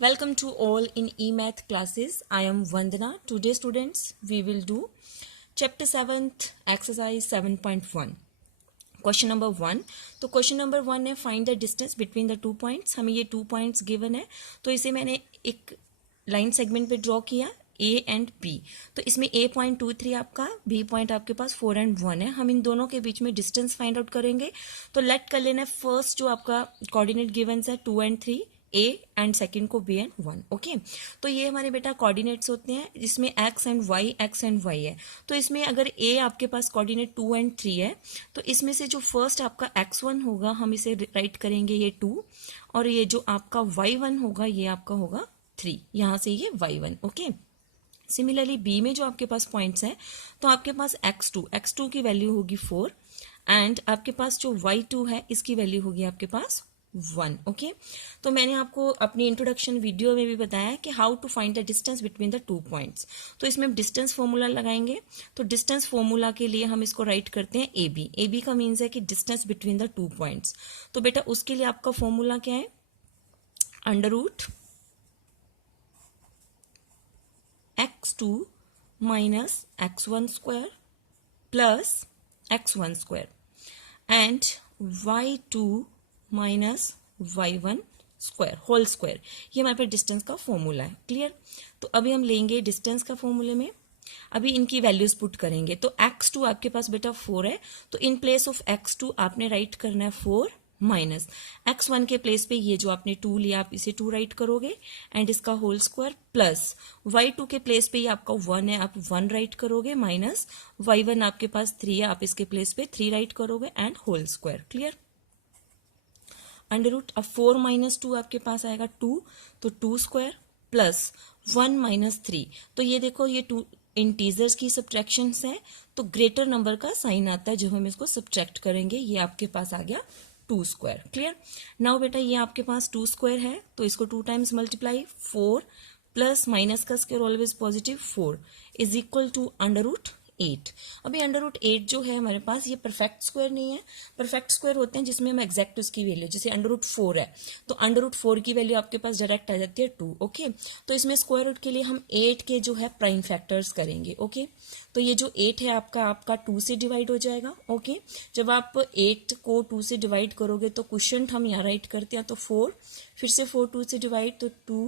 Welcome to all in eMath classes. I am Vandana. Today students we will do chapter 7th exercise 7.1. Question number 1. तो question number 1 है find the distance between the 2 points. हमें ये 2 points given है तो इसे मैंने एक line segment पे ड्रॉ किया A एंड B. तो इसमें A पॉइंट 2 3 आपका, B पॉइंट आपके पास 4 एंड 1 है. हम इन दोनों के बीच में डिस्टेंस फाइंड आउट करेंगे. तो लेट कर लेना फर्स्ट जो आपका कोऑर्डिनेट गिवन है 2 एंड 3 A एंड सेकंड को B एंड 1. ओके, तो ये हमारे बेटा कोऑर्डिनेट्स होते हैं जिसमें x एंड y है. तो इसमें अगर A आपके पास कोऑर्डिनेट 2 एंड 3 है तो इसमें से जो फर्स्ट आपका x1 होगा हम इसे राइट करेंगे ये 2, और ये जो आपका y1 होगा ये आपका होगा 3. यहां से ये y1. ओके, सिमिलरली B में जो आपके पास पॉइंट्स हैं तो आपके पास x2 की वैल्यू होगी 4 एंड आपके पास जो y2 है इसकी वैल्यू होगी आपके पास 1. ओके, तो मैंने आपको अपनी इंट्रोडक्शन वीडियो में भी बताया है कि how to find the distance between the 2 points. तो इसमें हम डिस्टेंस फॉर्मूला लगाएंगे. तो डिस्टेंस फॉर्मूला के लिए हम इसको राइट करते हैं AB का मीन्स है कि डिस्टेंस बिटवीन द 2 पॉइंट्स. तो बेटा उसके लिए आपका फॉर्मूला क्या है, under root x2 minus x1 square plus x1 square and y2 minus y1 square whole square. ये हमारे पास डिस्टेंस का फॉर्मूला है. क्लियर. तो अभी हम लेंगे डिस्टेंस का फॉर्मूले में, अभी इनकी वैल्यूज पुट करेंगे. तो x2 आपके पास बेटा 4 है तो इन प्लेस ऑफ x2 आपने राइट करना है 4 माइनस x1 के प्लेस पे ये जो आपने 2 लिया आप इसे 2 राइट करोगे एंड इसका होल स्क्वायर प्लस y2 के प्लेस पे ये आपका 1 है आप 1 राइट करोगे माइनस y1 आपके पास 3 है आप इसके प्लेस पे 3 राइट करोगे and whole square. Clear. Under root अब 4 माइनस 2 आपके पास आएगा 2, तो 2 स्क्वायर प्लस 1 माइनस 3. तो ये देखो ये 2 इंटीजर्स की सब्ट्रैक्शंस है तो ग्रेटर नंबर का साइन आता है जब हम इसको सब्ट्रैक्ट करेंगे. ये आपके पास आ गया 2 स्क्वायर. क्लियर. नाउ बेटा ये आपके पास 2 स्क्वायर है तो इसको 2 टाइम्स मल्टीप्लाई 4 प्लस माइनस का square always positive 4 is equal to under root 8. अभी अंडर रूट 8 जो है हमारे पास ये परफेक्ट स्क्वायर नहीं है. परफेक्ट स्क्वायर होते हैं जिसमें हम एग्जैक्ट उसकी वैल्यू, जैसे अंडर रूट 4 है तो अंडर रूट 4 की वैल्यू आपके पास डायरेक्ट आ जाती है 2. ओके, तो इसमें स्क्वायर रूट के लिए हम 8 के जो है प्राइम फैक्टर्स करेंगे. ओके, तो ये जो 8 है आपका 2 से डिवाइड हो जाएगा. ओके, जब आप 8 को 2 से डिवाइड करोगे तो क्वोशिएंट हम यहाँ राइट करते हैं तो 4, फिर से 4 2 से डिवाइड तो 2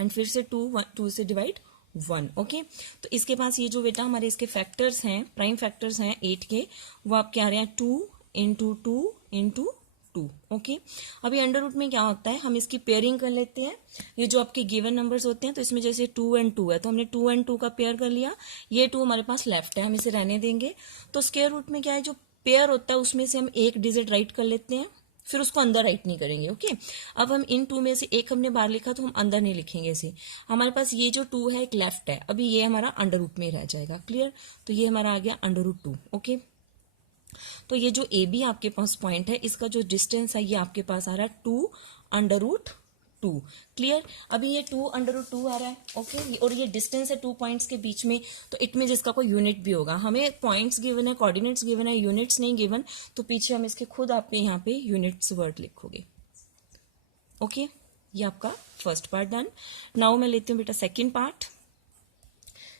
एंड फिर से 2 से डिवाइड 1. ओके, तो इसके पास ये जो बेटा हमारे इसके फैक्टर्स हैं, प्राइम फैक्टर्स हैं 8 के, वो आपके आ रहे हैं 2 इंटू 2 इंटू 2. ओके, अभी अंडर रूट में क्या होता है हम इसकी पेयरिंग कर लेते हैं. ये जो आपके गिवन नंबर्स होते हैं तो इसमें जैसे 2 एंड 2 है तो हमने 2 एंड 2 का पेयर कर लिया. ये 2 हमारे पास लेफ्ट है हम इसे रहने देंगे. तो स्क्वायर रूट में क्या है जो पेयर होता है उसमें से हम एक डिजिट राइट कर लेते हैं फिर उसको अंदर राइट नहीं करेंगे. ओके, अब हम इन 2 में से एक हमने बाहर लिखा तो हम अंदर नहीं लिखेंगे इसे. हमारे पास ये जो 2 है एक लेफ्ट है, अभी ये हमारा अंडर रूट में ही रह जाएगा. क्लियर. तो ये हमारा आ गया अंडर रूट 2. ओके, तो ये जो ए बी आपके पास पॉइंट है इसका जो डिस्टेंस है ये आपके पास आ रहा है 2 अंडर रूट 2. क्लियर. अभी ये 2 अंडर रूट 2 आ रहा है. ओके, और ये डिस्टेंस है 2 पॉइंट्स के बीच में तो इट में जिसका कोई यूनिट भी होगा. हमें पॉइंट्स गिवन है, कोऑर्डिनेट्स गिवन है, यूनिट्स नहीं गिवन तो पीछे हम इसके खुद आपके यहाँ पे यूनिट्स वर्ड लिखोगे. ओके, ये आपका फर्स्ट पार्ट डन. नाउ मैं लेती हूँ बेटा सेकेंड पार्ट.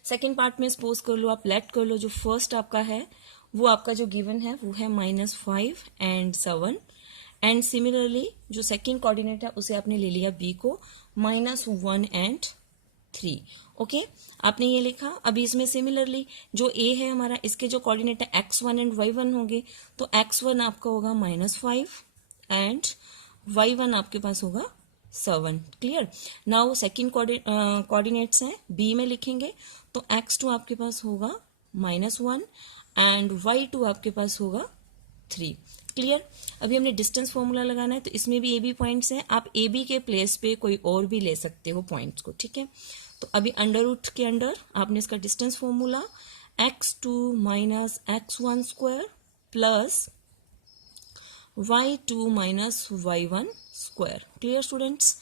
सेकेंड पार्ट में सपोज कर लो आप लेट कर लो जो फर्स्ट आपका है वो आपका जो गिवन है वो है -5 एंड 7 एंड सिमिलरली जो सेकंड कोऑर्डिनेट है उसे आपने ले लिया बी को -1 एंड 3. ओके, आपने ये लिखा. अभी इसमें सिमिलरली जो ए है हमारा इसके जो कोऑर्डिनेट है x1 एंड y1 होंगे तो x1 आपका होगा -5 एंड y1 आपके पास होगा 7. क्लियर. नाउ सेकंड कोऑर्डिनेट्स हैं बी में लिखेंगे तो x2 आपके पास होगा -1 एंड y2 आपके पास होगा 3. क्लियर. अभी हमने डिस्टेंस फॉर्मूला लगाना है तो इसमें भी ए बी पॉइंट्स हैं. आप ए बी के प्लेस पे कोई और भी ले सकते हो पॉइंट्स को. ठीक है, तो अभी अंडर रूट के अंडर आपने इसका distance formula x2 minus x1 square plus y2 minus y1 square. Clear students.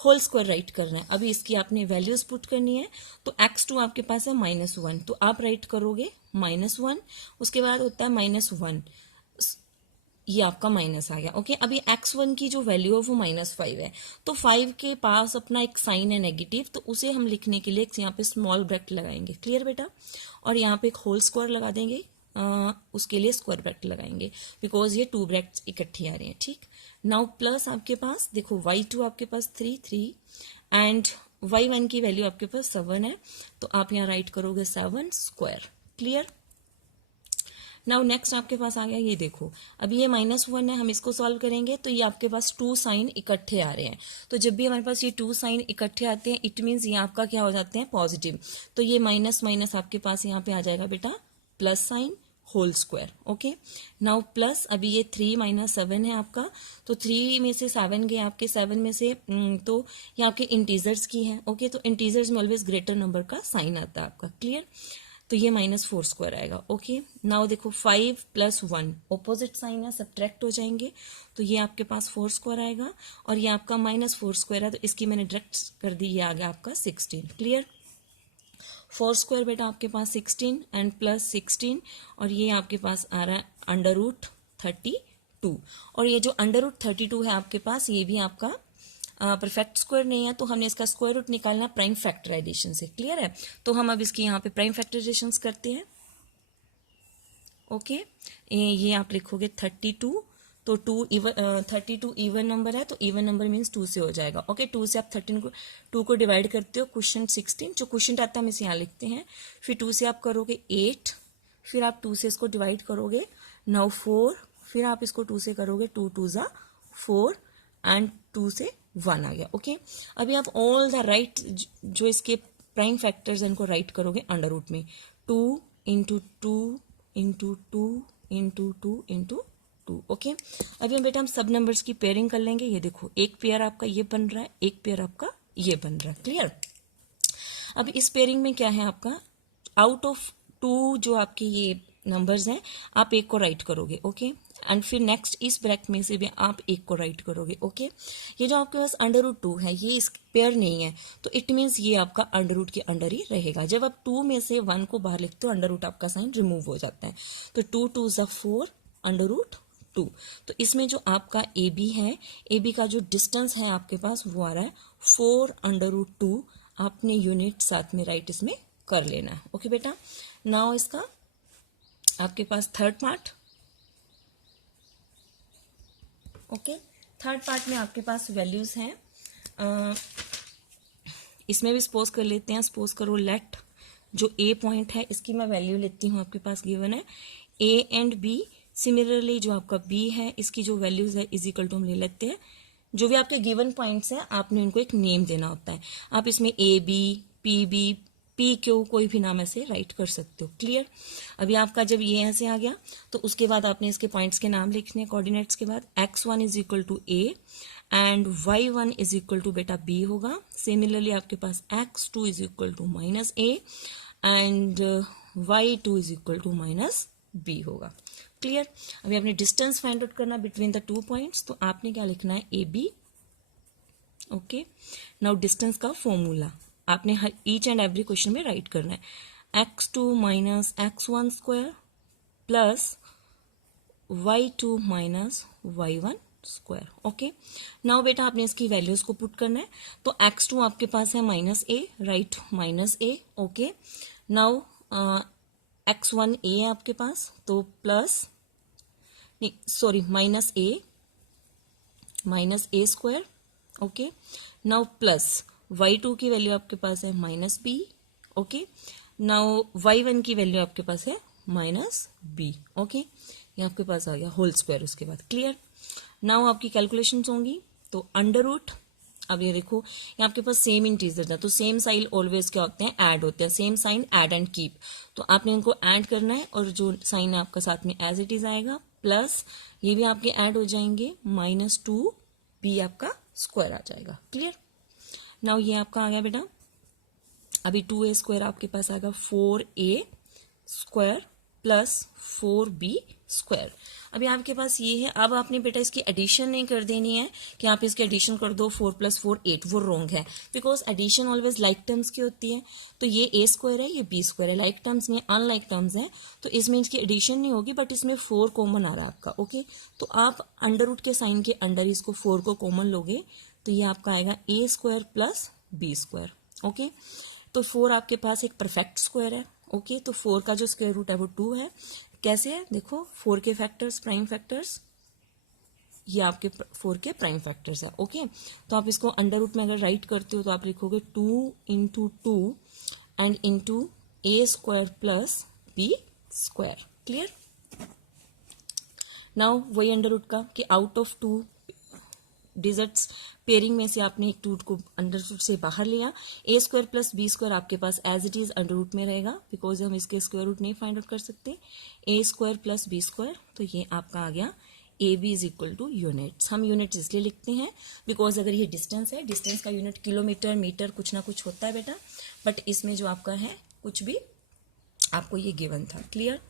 Whole square right करना है. अभी इसकी आपने वैल्यूज पुट करनी है तो x2 आपके पास है -1 तो आप राइट करोगे -1. उसके बाद होता है -1 ये आपका माइनस आ गया। ओके, अभी x1 की जो वैल्यू है वो -5 है, तो 5 के पास अपना एक साइन है नेगेटिव, तो उसे हम लिखने के लिए यहाँ पे स्मॉल ब्रैकेट लगाएंगे। क्लियर बेटा? और यहाँ पे एक होल स्क्वायर लगा देंगे, उसके लिए स्क्वायर ब्रैकेट लगाएंगे, बिकॉज ये 2 ब्रैकेट्स इकट्ठे आ रहे हैं। ठीक, नाउ प्लस आपके पास देखो y2 आपके पास 3 एंड y1 की वैल्यू आपके पास 7 है, तो आप यहाँ राइट करोगे 7 स्क्वायर। क्लियर? नाउ नेक्स्ट आपके पास आ गया, ये देखो अभी ये -1 है, हम इसको सॉल्व करेंगे तो ये आपके पास 2 साइन इकट्ठे आ रहे हैं। तो जब भी हमारे पास ये 2 साइन इकट्ठे आते हैं इट मीन्स ये आपका क्या हो जाते हैं, पॉजिटिव। तो ये माइनस माइनस आपके पास यहाँ पे आ जाएगा बेटा plus sign whole square. Okay, now plus अभी ये 3 - 7 है आपका, तो 3 में से 7 गए आपके, 7 में से तो ये आपके इंटीजर्स की है। ओके, तो इंटीजर्स में ऑलवेज ग्रेटर नंबर का साइन आता है आपका। क्लियर? तो ये -4 स्क्वायर आएगा। ओके, नाउ देखो 5 + 1 ऑपोजिट साइन है, सब्ट्रैक्ट हो जाएंगे, तो ये आपके पास 4 स्क्वायर आएगा, और ये आपका -4 स्क्वायर है, तो इसकी मैंने डायरेक्ट कर दी, ये आ गया आपका 16। क्लियर? 4 स्क्वायर बेटा आपके पास 16 एंड प्लस 16, और ये आपके पास आ रहा है √32, और ये जो √32 है आपके पास, ये भी आपका परफेक्ट स्क्वायर नहीं है, तो हमने इसका स्क्वायर रूट निकालना प्राइम फैक्टराइजेशन से। क्लियर है? तो हम अब इसकी यहाँ पे प्राइम फैक्टराइजेशन करते हैं। ओके, ये आप लिखोगे 32, तो 32 इवन नंबर है, तो इवन नंबर मीन्स 2 से हो जाएगा। ओके, 2 से आप 2 को डिवाइड करते हो, क्वेश्चन 16 जो क्वेश्चन आता है हम इसे यहाँ लिखते हैं, फिर 2 से आप करोगे 8, फिर आप 2 से इसको डिवाइड करोगे, नाउ 4, फिर आप इसको 2 से करोगे, 2 × 2 = 4 एंड 2 से 1 आ गया। ओके, अभी आप ऑल द राइट जो इसके प्राइम फैक्टर्स हैं इनको राइट करोगे अंडर रूट में, 2 × 2 × 2 × 2 × 2। ओके, अभी हम बेटा हम सब नंबर्स की पेयरिंग कर लेंगे। ये देखो एक पेयर आपका ये बन रहा है, एक पेयर आपका ये बन रहा है। क्लियर? अब इस पेयरिंग में क्या है आपका, आउट ऑफ 2 जो आपके ये नंबर्स हैं आप एक को राइट करोगे। ओके, एंड फिर नेक्स्ट इस ब्रैकेट में से भी आप एक को राइट करोगे। ओके, ये जो आपके पास √2 है ये इस पेयर नहीं है, तो इट मीन्स ये आपका √ के अंडर ही रहेगा। जब आप 2 में से 1 को बाहर लिखते हो √ आपका साइन रिमूव हो जाता है, तो 2 × 2 = 4 √2। तो इसमें जो आपका AB है, AB का जो डिस्टेंस है आपके पास वो आ रहा है 4 √2। आपने यूनिट साथ में राइट इसमें कर लेना है। ओके बेटा, नाउ इसका आपके पास third part. Okay, third part में आपके पास वैल्यूज हैं, इसमें भी सपोज कर लेते हैं। सपोज करो लेट जो A पॉइंट है इसकी मैं वैल्यू लेती हूँ, आपके पास गिवन है A एंड B। सिमिलरली जो आपका B है इसकी जो वैल्यूज है = हम ले लेते हैं, जो भी आपके गिवन पॉइंट्स हैं आपने उनको एक नेम देना होता है। आप इसमें AB, PB, PQ कोई भी नाम ऐसे राइट कर सकते हो। क्लियर? अभी आपका जब ये ऐसे आ गया तो उसके बाद आपने इसके पॉइंट्स के नाम लिखने, कोऑर्डिनेट्स के बाद x1 = A एंड y1 = बेटा B होगा। सिमिलरली आपके पास x2 = -A and y2 = -B होगा। क्लियर? अभी आपने डिस्टेंस फाइंड आउट करना बिटवीन द 2 पॉइंट्स, तो आपने क्या लिखना है, AB। ओके, नाउ डिस्टेंस का फॉर्मूला आपने हर ईच एंड एवरी क्वेश्चन में राइट करना है, x2 - x1 square plus y2 - y1 square. Okay, now बेटा आपने इसकी वैल्यूज को पुट करना है, तो x2 आपके पास है -a, right -a। Okay, now x1 a है आपके पास, तो प्लस नहीं sorry -a square. Okay, now plus y2 की वैल्यू आपके पास है -b। ओके, नाउ y1 की वैल्यू आपके पास है -b। ओके, ये आपके पास आ गया होल स्क्वायर उसके बाद। क्लियर? नाउ आपकी कैलकुलेशंस होंगी, तो √ अब ये देखो ये आपके पास सेम इंटीजर था, तो सेम साइन ऑलवेज क्या होते हैं, ऐड होते हैं। Same sign add and keep, तो आपने इनको ऐड करना है, और जो साइन आपका साथ में एज इट इज आएगा, प्लस ये भी आपके ऐड हो जाएंगे, -2b आपका स्क्वायर आ जाएगा। क्लियर? नाउ ये आपका आ गया बेटा, अभी 2a स्क्वायर आपके पास आएगा 4a square plus 4b square. अभी आपके पास ये है। अब आपने बेटा इसकी एडिशन नहीं कर देनी है कि आप इसकी एडिशन कर दो 4 + 4 8, वो रॉन्ग है, because addition always like terms की होती है। तो ये ए स्क्वायर है, ये बी स्क्वायर है, लाइक टर्म्स नहीं अनलाइक टर्म्स है, तो इसमें इसकी एडिशन नहीं होगी, बट इसमें 4 कॉमन आ रहा है आपका। ओके, तो आप अंडर रूट के साइन के अंडर इसको 4 को कॉमन लोगे तो ये आपका आएगा A square plus B square. Okay, तो 4 आपके पास एक परफेक्ट स्क्वायर है। ओके, तो 4 का जो स्क्वायर रूट है वो 2 है। कैसे है देखो, 4 के फैक्टर्स प्राइम फैक्टर्स, ये आपके 4 के प्राइम फैक्टर्स है। ओके, तो आप इसको अंडर रूट में अगर राइट करते हो तो आप लिखोगे 2 × 2 and into A square plus B square. Clear? Now वही अंडर रूट का कि आउट ऑफ 2 डिजिट्स पेयरिंग में से आपने एक रूट को अंडर रूट से बाहर लिया। A square plus B square आपके पास as it is under root में रहेगा, बिकॉज हम इसके स्क्वायर रूट नहीं फाइंड आउट कर सकते। A square plus B square, तो ये आपका आ गया A B is equal to units. हम यूनिट्स इसलिए लिखते हैं बिकॉज अगर ये डिस्टेंस है, डिस्टेंस का यूनिट किलोमीटर मीटर कुछ ना कुछ होता है बेटा, बट इसमें जो आपका है कुछ भी आपको ये गिवन था। क्लियर?